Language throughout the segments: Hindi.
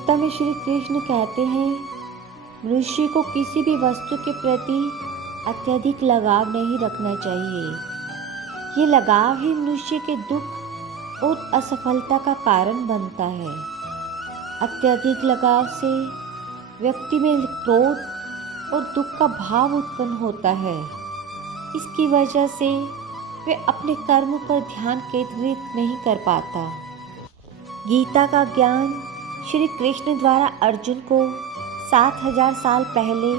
गीता में श्री कृष्ण कहते हैं, मनुष्य को किसी भी वस्तु के प्रति अत्यधिक लगाव नहीं रखना चाहिए। ये लगाव ही मनुष्य के दुख और असफलता का कारण बनता है। अत्यधिक लगाव से व्यक्ति में क्रोध और दुख का भाव उत्पन्न होता है। इसकी वजह से वे अपने कर्म पर ध्यान केंद्रित नहीं कर पाता। गीता का ज्ञान श्री कृष्ण द्वारा अर्जुन को 7000 साल पहले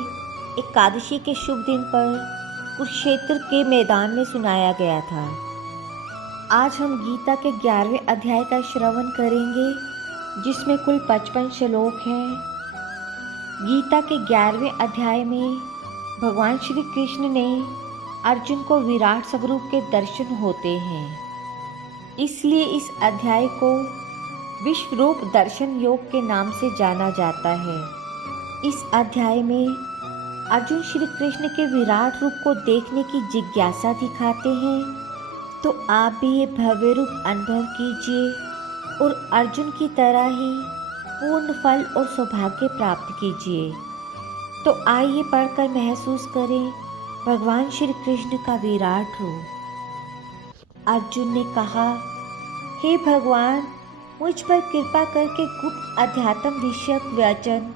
एकादशी के शुभ दिन पर कुरुक्षेत्र के मैदान में सुनाया गया था। आज हम गीता के 11वें अध्याय का श्रवण करेंगे, जिसमें कुल 55 श्लोक हैं। गीता के 11वें अध्याय में भगवान श्री कृष्ण ने अर्जुन को विराट स्वरूप के दर्शन होते हैं, इसलिए इस अध्याय को विश्वरूप दर्शन योग के नाम से जाना जाता है। इस अध्याय में अर्जुन श्री कृष्ण के विराट रूप को देखने की जिज्ञासा दिखाते हैं। तो आप भी ये भव्य रूप अनुभव कीजिए और अर्जुन की तरह ही पूर्ण फल और सौभाग्य प्राप्त कीजिए। तो आइए पढ़कर महसूस करें भगवान श्री कृष्ण का विराट रूप। अर्जुन ने कहा, हे भगवान, मुझ पर कृपा करके गुप्त अध्यात्म विषयक वचन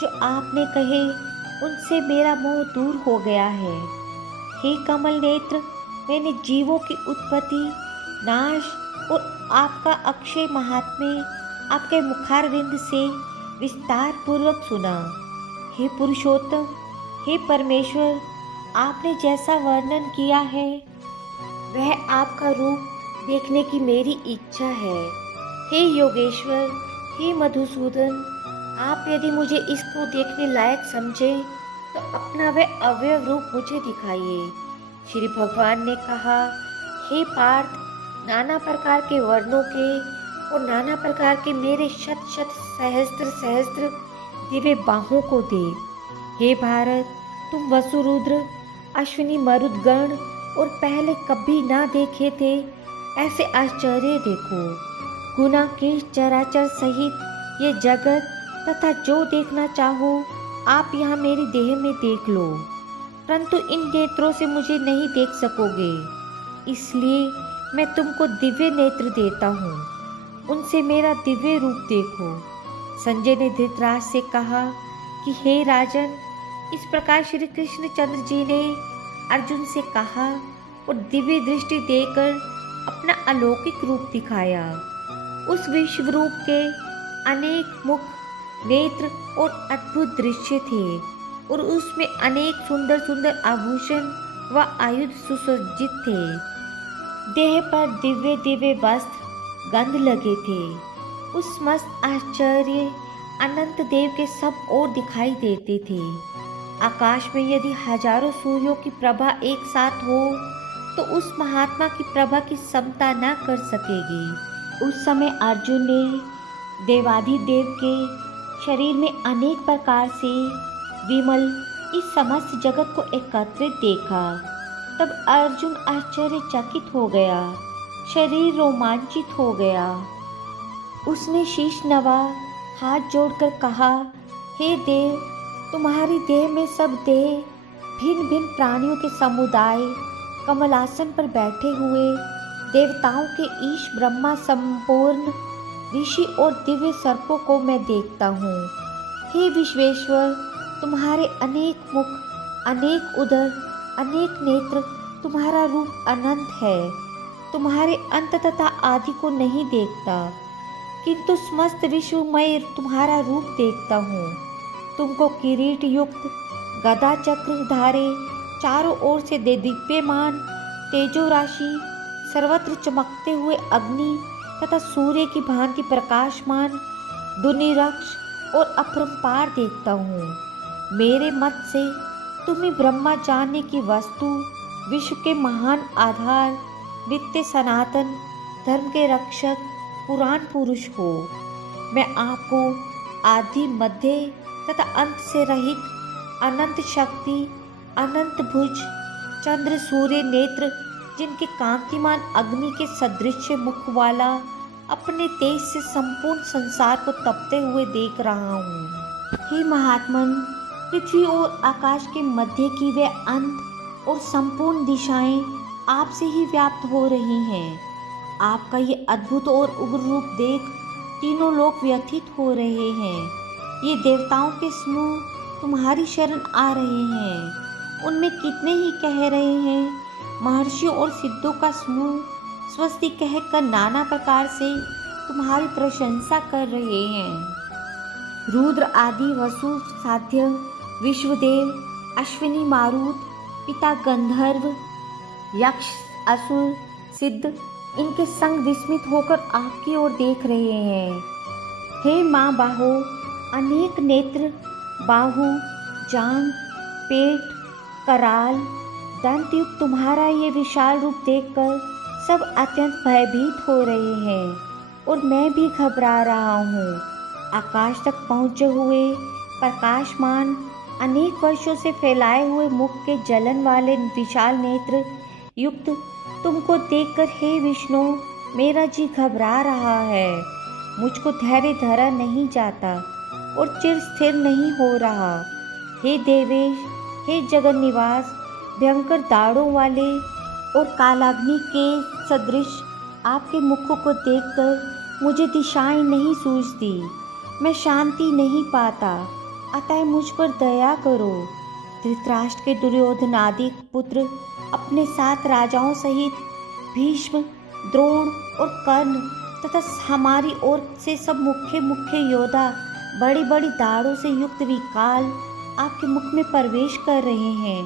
जो आपने कहे, उनसे मेरा मोह दूर हो गया है। हे कमल नेत्र, मैंने जीवों की उत्पत्ति, नाश और आपका अक्षय महात्म्य आपके मुखारविंद से विस्तार पूर्वक सुना। हे पुरुषोत्तम, हे परमेश्वर, आपने जैसा वर्णन किया है वह आपका रूप देखने की मेरी इच्छा है। हे योगेश्वर, हे मधुसूदन, आप यदि मुझे इसको देखने लायक समझें तो अपना वह अवयव रूप मुझे दिखाइए। श्री भगवान ने कहा, हे पार्थ, नाना प्रकार के वर्णों के और नाना प्रकार के मेरे शत शत सहस्त्र सहस्त्र दिव्य बाहों को देख। हे भारत, तुम वसुरुद्र, अश्विनी मरुदगण और पहले कभी ना देखे थे ऐसे आश्चर्य देखो। गुना के चराचर सहित ये जगत तथा जो देखना चाहो आप यहाँ मेरी देह में देख लो, परंतु इन नेत्रों से मुझे नहीं देख सकोगे, इसलिए मैं तुमको दिव्य नेत्र देता हूँ, उनसे मेरा दिव्य रूप देखो। संजय ने धृतराज से कहा कि हे राजन, इस प्रकार श्री कृष्ण चंद्र जी ने अर्जुन से कहा और दिव्य दृष्टि देकर अपना अलौकिक रूप दिखाया। उस विश्व रूप के अनेक मुख, नेत्र और अद्भुत दृश्य थे और उसमें अनेक सुंदर सुंदर आभूषण व आयुध सुसज्जित थे। देह पर दिव्य दिव्य वस्त्र गंध लगे थे। उस मस्त आश्चर्य अनंत देव के सब ओर दिखाई देते थे। आकाश में यदि हजारों सूर्यों की प्रभा एक साथ हो तो उस महात्मा की प्रभा की समता न कर सकेगी। उस समय अर्जुन ने देवाधिदेव के शरीर में अनेक प्रकार से विमल इस समस्त जगत को एकत्रित देखा। तब अर्जुन आश्चर्यचकित हो गया, शरीर रोमांचित हो गया। उसने शीश नवा, हाथ जोड़कर कहा, हे देव, तुम्हारी देह में सब देह भिन्न भिन्न प्राणियों के समुदाय कमलासन पर बैठे हुए देवताओं के ईश ब्रह्मा संपूर्ण ऋषि और दिव्य सर्पों को मैं देखता हूँ। हे विश्वेश्वर, तुम्हारे अनेक मुख, अनेक उदर, अनेक नेत्र, तुम्हारा रूप अनंत है। तुम्हारे अंत तथा आदि को नहीं देखता, किंतु समस्त विश्वमय तुम्हारा रूप देखता हूँ। तुमको किरीट युक्त गदा चक्र धारे चारों ओर से दीप्यमान तेजो राशि, सर्वत्र चमकते हुए अग्नि तथा सूर्य की भांति प्रकाशमान दुनिरक्ष और अपरंपार देखता हूँ। मेरे मत से तुम ही ब्रह्मा जानने की वस्तु, विश्व के महान आधार, नित्य सनातन धर्म के रक्षक, पुराण पुरुष हो। मैं आपको आदि, मध्य तथा अंत से रहित अनंत शक्ति, अनंत भुज, चंद्र सूर्य नेत्र, जिनके कांतिमान अग्नि के सदृश मुख वाला अपने तेज से संपूर्ण संसार को तपते हुए देख रहा हूँ। हे महात्मन, पृथ्वी और आकाश के मध्य की वे अंत और संपूर्ण दिशाएं आपसे ही व्याप्त हो रही हैं। आपका ये अद्भुत और उग्र रूप देख तीनों लोग व्यथित हो रहे हैं। ये देवताओं के समूह तुम्हारी शरण आ रहे हैं। उनमें कितने ही कह रहे हैं। महर्षियों और सिद्धों का समूह स्वस्ति कहकर नाना प्रकार से तुम्हारी प्रशंसा कर रहे हैं। रुद्र आदि वसु साध्य विश्वदेव, अश्विनी मारुत, पिता गंधर्व, यक्ष, असुर, सिद्ध इनके संग विस्मित होकर आपकी ओर देख रहे हैं। हे माँ बाहो, अनेक नेत्र, बाहु, जांघ, पेट, कराल, दंतयुक्त तुम्हारा ये विशाल रूप देखकर सब अत्यंत भयभीत हो रहे हैं और मैं भी घबरा रहा हूँ। आकाश तक पहुँचे हुए प्रकाशमान अनेक वर्षों से फैलाए हुए मुख के जलन वाले विशाल नेत्र युक्त तुमको देखकर हे विष्णु, मेरा जी घबरा रहा है। मुझको धैर्य धरा नहीं जाता और चिर स्थिर नहीं हो रहा। हे देवेश, हे जगन निवास, भयंकर दाढ़ों वाले और कालाग्नि के सदृश आपके मुखों को देखकर मुझे दिशाएं नहीं सूझती, मैं शांति नहीं पाता, अतः मुझ पर दया करो। धृतराष्ट्र के दुर्योधन आदि पुत्र अपने 7 राजाओं सहित भीष्म, द्रोण और कर्ण तथा हमारी ओर से सब मुख्य मुख्य योद्धा बड़ी बड़ी दाढ़ों से युक्त विकाल आपके मुख में प्रवेश कर रहे हैं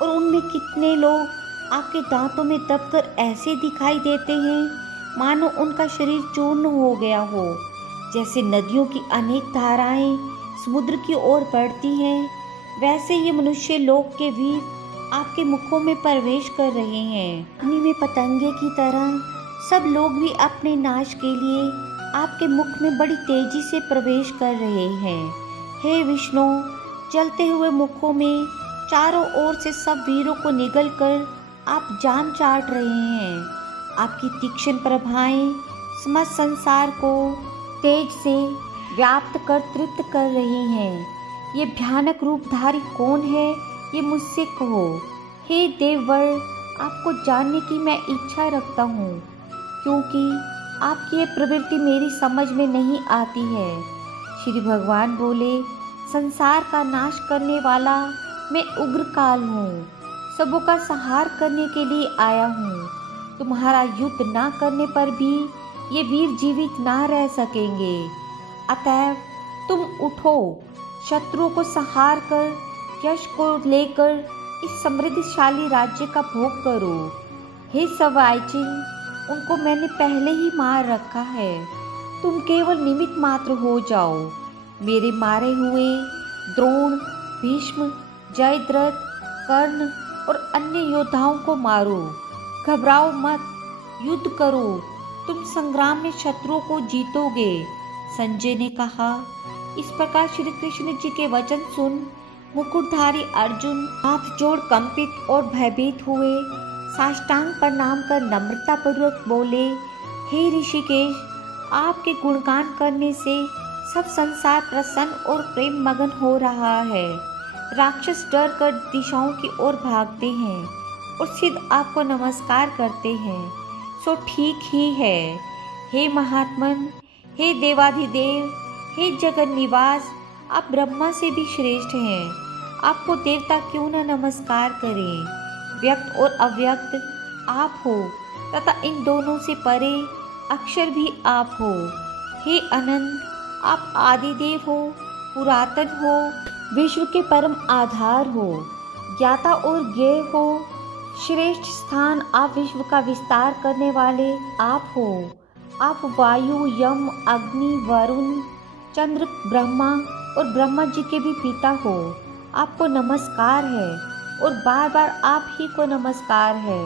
और उनमें कितने लोग आपके दांतों में दबकर ऐसे दिखाई देते हैं मानो उनका शरीर चूर्ण हो गया हो। जैसे नदियों की अनेक धाराएं समुद्र की ओर बढ़ती हैं, वैसे ये मनुष्य लोक के वीर आपके मुखों में प्रवेश कर रहे हैं। अग्नि में पतंगे की तरह सब लोग भी अपने नाश के लिए आपके मुख में बड़ी तेजी से प्रवेश कर रहे हैं। हे विष्णु, जलते हुए मुखों में चारों ओर से सब वीरों को निगल कर आप जान चाट रहे हैं। आपकी तीक्ष्ण प्रभाएं समस्त संसार को तेज से व्याप्त कर तृप्त कर रही हैं। ये भयानक रूपधारी कौन है, ये मुझसे कहो। हे देववर, आपको जानने की मैं इच्छा रखता हूँ, क्योंकि आपकी ये प्रवृत्ति मेरी समझ में नहीं आती है। श्री भगवान बोले, संसार का नाश करने वाला मैं उग्र काल हूँ, सबों का संहार करने के लिए आया हूँ। तुम्हारा युद्ध ना करने पर भी ये वीर जीवित ना रह सकेंगे, अतएव तुम उठो, शत्रुओं को संहार कर यश को लेकर इस समृद्धशाली राज्य का भोग करो। हे सवायचिन, उनको मैंने पहले ही मार रखा है, तुम केवल निमित्त मात्र हो जाओ। मेरे मारे हुए द्रोण, भीष्म, जयद्रथ, कर्ण और अन्य योद्धाओं को मारो। घबराओ मत, युद्ध करो, तुम संग्राम में शत्रुओं को जीतोगे। संजय ने कहा। इस प्रकार श्री कृष्ण जी के वचन सुन मुकुटधारी अर्जुन हाथ जोड़ कंपित और भयभीत हुए साष्टांग प्रणाम कर नम्रता पूर्वक बोले, हे ऋषिकेश, आपके गुणगान करने से सब संसार प्रसन्न और प्रेम मगन हो रहा है। राक्षस डर कर दिशाओं की ओर भागते हैं और सिद्ध आपको नमस्कार करते हैं, सो ठीक ही है। हे महात्मन, हे देवाधिदेव, हे जगन निवास, आप ब्रह्मा से भी श्रेष्ठ हैं। आपको देवता क्यों न नमस्कार करें। व्यक्त और अव्यक्त आप हो तथा इन दोनों से परे अक्षर भी आप हो। हे अनंत, आप आदिदेव हो, पुरातन हो, विश्व के परम आधार हो, ज्ञाता और ज्ञेय हो। श्रेष्ठ स्थान आप विश्व का विस्तार करने वाले आप हो। आप वायु, यम, अग्नि, वरुण, चंद्र, ब्रह्मा और ब्रह्मा जी के भी पिता हो। आपको नमस्कार है और बार बार आप ही को नमस्कार है।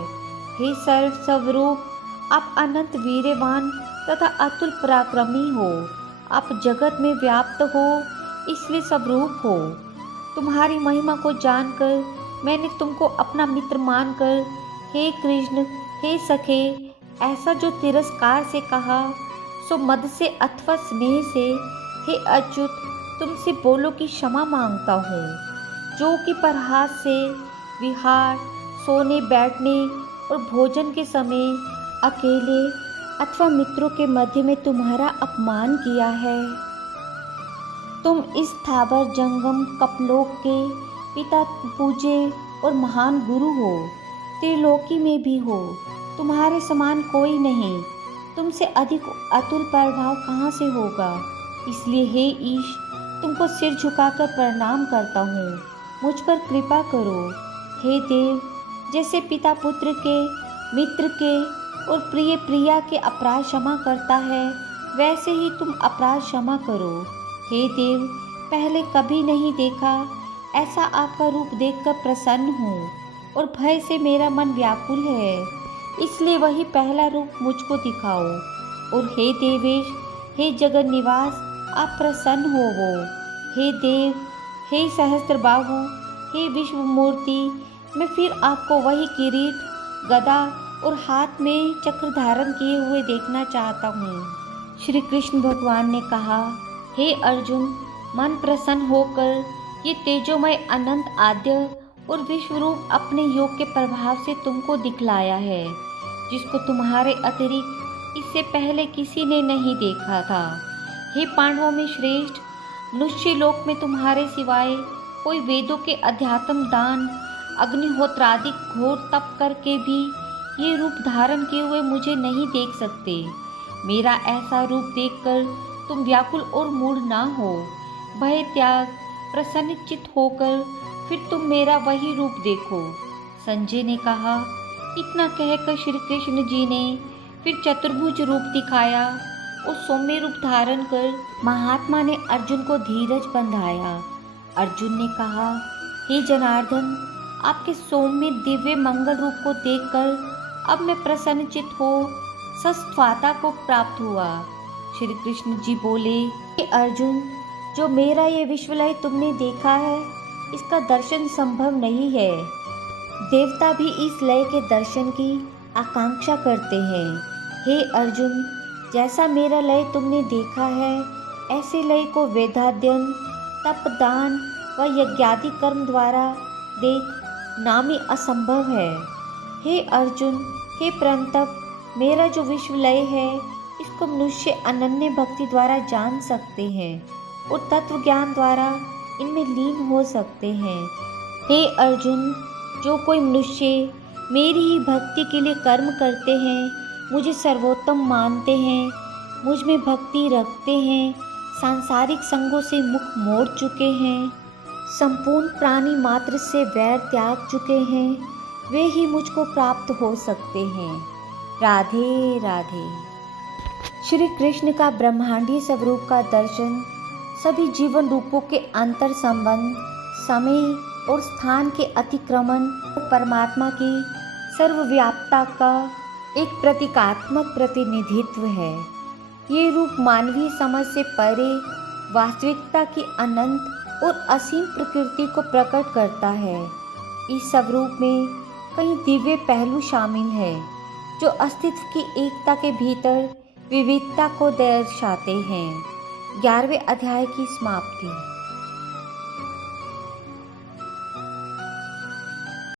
हे सर्व स्वरूप, आप अनंत वीर्यवान तथा अतुल पराक्रमी हो। आप जगत में व्याप्त हो, इसलिए स्वरूप हो। तुम्हारी महिमा को जानकर मैंने तुमको अपना मित्र मानकर हे कृष्ण, हे सखे, ऐसा जो तिरस्कार से कहा सो मद से अथवा स्नेह से हे अच्युत तुमसे बोलो कि क्षमा मांगता हूँ। जो कि प्रहास से विहार, सोने बैठने और भोजन के समय अकेले अथवा मित्रों के मध्य में तुम्हारा अपमान किया है। तुम इस स्थावर जंगम कपलोक के पिता पूजे और महान गुरु हो, त्रिलोकी में भी हो, तुम्हारे समान कोई नहीं, तुमसे अधिक अतुल प्रभाव कहाँ से होगा। इसलिए हे ईश तुमको सिर झुकाकर प्रणाम करता हूँ, मुझ पर कृपा करो। हे देव, जैसे पिता पुत्र के, मित्र के और प्रिय प्रिया के अपराध क्षमा करता है, वैसे ही तुम अपराध क्षमा करो। हे देव, पहले कभी नहीं देखा ऐसा आपका रूप देखकर प्रसन्न हूँ और भय से मेरा मन व्याकुल है, इसलिए वही पहला रूप मुझको दिखाओ। और हे देवेश, हे जगन निवास, आप प्रसन्न हो वो। हे देव, हे सहस्त्रबाहु, हे विश्व मूर्ति, मैं फिर आपको वही किरीट, गदा और हाथ में चक्र धारण किए हुए देखना चाहता हूँ। श्री कृष्ण भगवान ने कहा, हे अर्जुन, मन प्रसन्न होकर ये तेजोमय अनंत आद्य और विश्वरूप अपने योग के प्रभाव से तुमको दिखलाया है, जिसको तुम्हारे अतिरिक्त इससे पहले किसी ने नहीं देखा था। हे पांडवों में श्रेष्ठ, मनुष्य लोक में तुम्हारे सिवाय कोई वेदों के अध्यात्म दान, अग्निहोत्रादि घोर तप करके भी ये रूप धारण किए हुए मुझे नहीं देख सकते। मेरा ऐसा रूप देखकर तुम व्याकुल और मूढ़ ना हो। भय त्याग, प्रसन्नचित होकर फिर तुम मेरा वही रूप देखो। संजय ने कहा। इतना कहकर श्री कृष्ण जी ने फिर चतुर्भुज रूप दिखाया और सौम्य रूप धारण कर महात्मा ने अर्जुन को धीरज बंधाया। अर्जुन ने कहा, हे जनार्दन, आपके सौम्य दिव्य मंगल रूप को देखकर अब मैं प्रसन्नचित हो सस्वाता को प्राप्त हुआ। श्री कृष्ण जी बोले, हे अर्जुन, जो मेरा ये विश्वलय तुमने देखा है, इसका दर्शन संभव नहीं है। देवता भी इस लय के दर्शन की आकांक्षा करते हैं। हे अर्जुन, जैसा मेरा लय तुमने देखा है, ऐसे लय को वेदाध्ययन, तप, दान व यज्ञादि कर्म द्वारा देख नामी असंभव है। हे अर्जुन, हे परंतप, मेरा जो विश्वलय है, इसको मनुष्य अनन्य भक्ति द्वारा जान सकते हैं और तत्व ज्ञान द्वारा इनमें लीन हो सकते हैं। हे अर्जुन, जो कोई मनुष्य मेरी ही भक्ति के लिए कर्म करते हैं, मुझे सर्वोत्तम मानते हैं, मुझ में भक्ति रखते हैं, सांसारिक संगों से मुख मोड़ चुके हैं, संपूर्ण प्राणी मात्र से वैर त्याग चुके हैं, वे ही मुझको प्राप्त हो सकते हैं। राधे राधे। श्री कृष्ण का ब्रह्मांडीय स्वरूप का दर्शन सभी जीवन रूपों के अंतर संबंध, समय और स्थान के अतिक्रमण और परमात्मा की सर्वव्यापता का एक प्रतीकात्मक प्रतिनिधित्व है। ये रूप मानवीय समझ से परे वास्तविकता की अनंत और असीम प्रकृति को प्रकट करता है। इस स्वरूप में कई दिव्य पहलू शामिल हैं, जो अस्तित्व की एकता के भीतर विविधता को दर्शाते हैं। 11वें अध्याय की समाप्ति।